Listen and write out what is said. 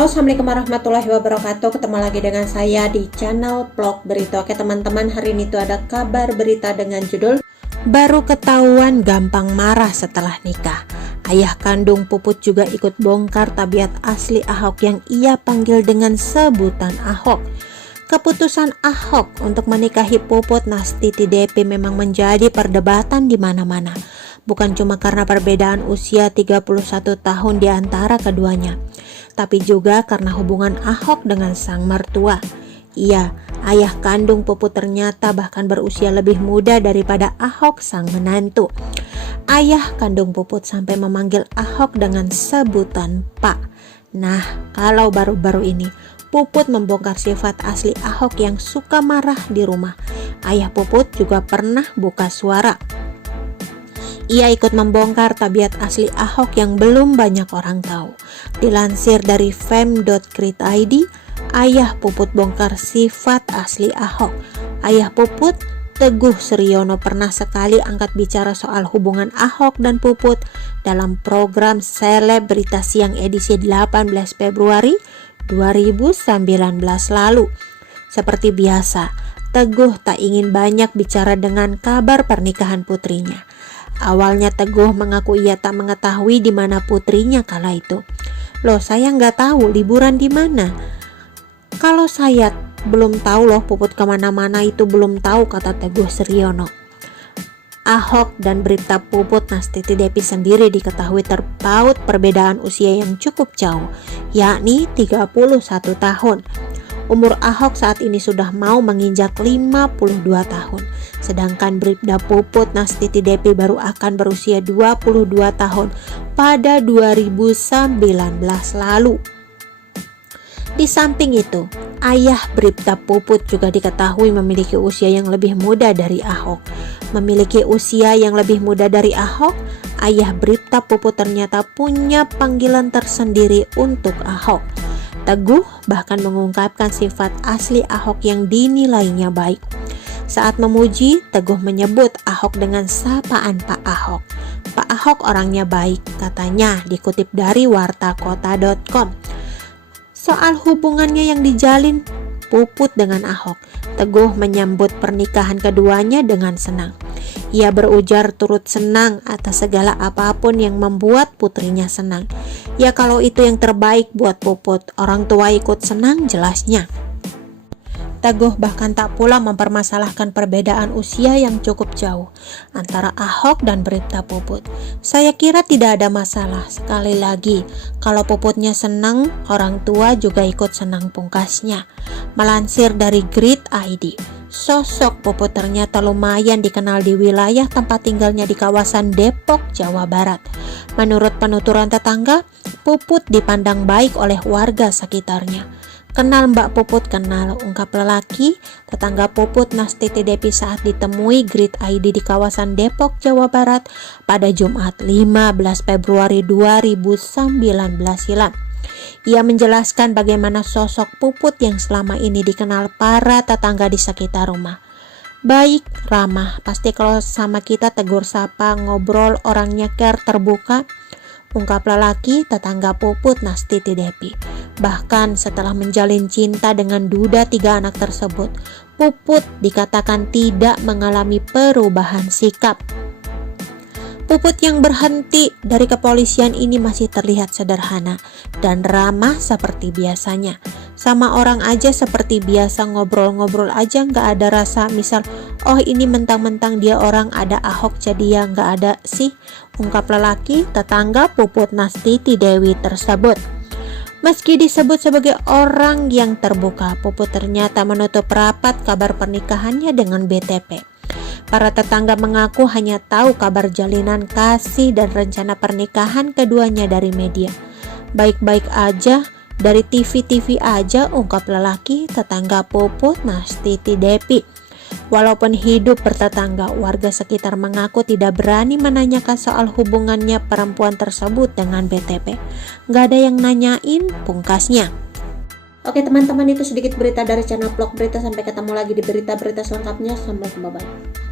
Halo, assalamualaikum warahmatullahi wabarakatuh. Ketemu lagi dengan saya di channel vlog berita. Oke teman-teman, hari ini tuh ada kabar berita dengan judul baru ketahuan gampang marah setelah nikah. Ayah kandung Puput juga ikut bongkar tabiat asli Ahok yang ia panggil dengan sebutan Ahok. Keputusan Ahok untuk menikahi Puput Nastiti Depi memang menjadi perdebatan di mana-mana. Bukan cuma karena perbedaan usia 31 tahun di antara keduanya, tapi juga karena hubungan Ahok dengan sang mertua. Iya, ayah kandung Puput ternyata bahkan berusia lebih muda daripada Ahok sang menantu. Ayah kandung Puput sampai memanggil Ahok dengan sebutan Pak. Nah, kalau baru-baru ini Puput membongkar sifat asli Ahok yang suka marah di rumah. Ayah Puput juga pernah buka suara. Ia ikut membongkar tabiat asli Ahok yang belum banyak orang tahu. Dilansir dari fem.grid.id, ayah Puput bongkar sifat asli Ahok. Ayah Puput, Teguh Suryono, pernah sekali angkat bicara soal hubungan Ahok dan Puput dalam program Selebritas Siang edisi 18 Februari 2019 lalu. Seperti biasa, Teguh tak ingin banyak bicara dengan kabar pernikahan putrinya. Awalnya Teguh mengaku ia tak mengetahui di mana putrinya kala itu. Loh, saya nggak tahu liburan di mana. Kalau saya belum tahu loh Puput kemana-mana itu belum tahu, kata Teguh Suryono. Ahok dan berita Puput Nastiti Depi sendiri diketahui terpaut perbedaan usia yang cukup jauh, yakni 31 tahun. Umur Ahok saat ini sudah mau menginjak 52 tahun. Sedangkan Bribda Puput Nastiti Depi baru akan berusia 22 tahun pada 2019 lalu. Di samping itu, ayah Bribda Puput juga diketahui memiliki usia yang lebih muda dari Ahok. Memiliki usia yang lebih muda dari Ahok, ayah Bribda Puput ternyata punya panggilan tersendiri untuk Ahok. Teguh bahkan mengungkapkan sifat asli Ahok yang dinilainya baik. Saat memuji, Teguh menyebut Ahok dengan sapaan Pak Ahok. Pak Ahok orangnya baik, katanya, dikutip dari wartakota.com. Soal hubungannya yang dijalin Puput dengan Ahok, Teguh menyambut pernikahan keduanya dengan senang. Ia berujar turut senang atas segala apapun yang membuat putrinya senang. Ya kalau itu yang terbaik buat Puput, orang tua ikut senang jelasnya. Teguh bahkan tak pula mempermasalahkan perbedaan usia yang cukup jauh antara Ahok dan Bribda Puput. Saya kira tidak ada masalah. Sekali lagi, kalau Puputnya senang, orang tua juga ikut senang, pungkasnya. Melansir dari Grid.id, sosok Puput ternyata lumayan dikenal di wilayah tempat tinggalnya di kawasan Depok, Jawa Barat. Menurut penuturan tetangga, Puput dipandang baik oleh warga sekitarnya. Kenal Mbak Puput, kenal, ungkap lelaki tetangga Puput Nastiti Depi saat ditemui Grid.id di kawasan Depok, Jawa Barat pada Jumat 15 Februari 2019 silam. Ia menjelaskan bagaimana sosok Puput yang selama ini dikenal para tetangga di sekitar rumah. Baik, ramah, pasti kalau sama kita tegur sapa, ngobrol, orangnya care, terbuka, ungkap lelaki tetangga Puput Nastiti Depi. Bahkan setelah menjalin cinta dengan duda 3 anak tersebut, Puput dikatakan tidak mengalami perubahan sikap. Puput yang berhenti dari kepolisian ini masih terlihat sederhana dan ramah seperti biasanya. Sama orang aja seperti biasa, ngobrol-ngobrol aja, nggak ada rasa misal, oh ini mentang-mentang dia orang ada Ahok jadi ya nggak ada sih, ungkap lelaki tetangga Puput Nastiti Dewi tersebut. Meski disebut sebagai orang yang terbuka, Puput ternyata menutup rapat kabar pernikahannya dengan BTP. Para tetangga mengaku hanya tahu kabar jalinan kasih dan rencana pernikahan keduanya dari media. Baik-baik aja, dari TV-TV aja, ungkap lelaki tetangga Puput Nastiti Depi. Walaupun hidup bertetangga, warga sekitar mengaku tidak berani menanyakan soal hubungannya perempuan tersebut dengan BTP. Gak ada yang nanyain, pungkasnya. Oke teman-teman, itu sedikit berita dari channel vlog berita. Sampai ketemu lagi di berita-berita selengkapnya. Assalamualaikum, bye-bye.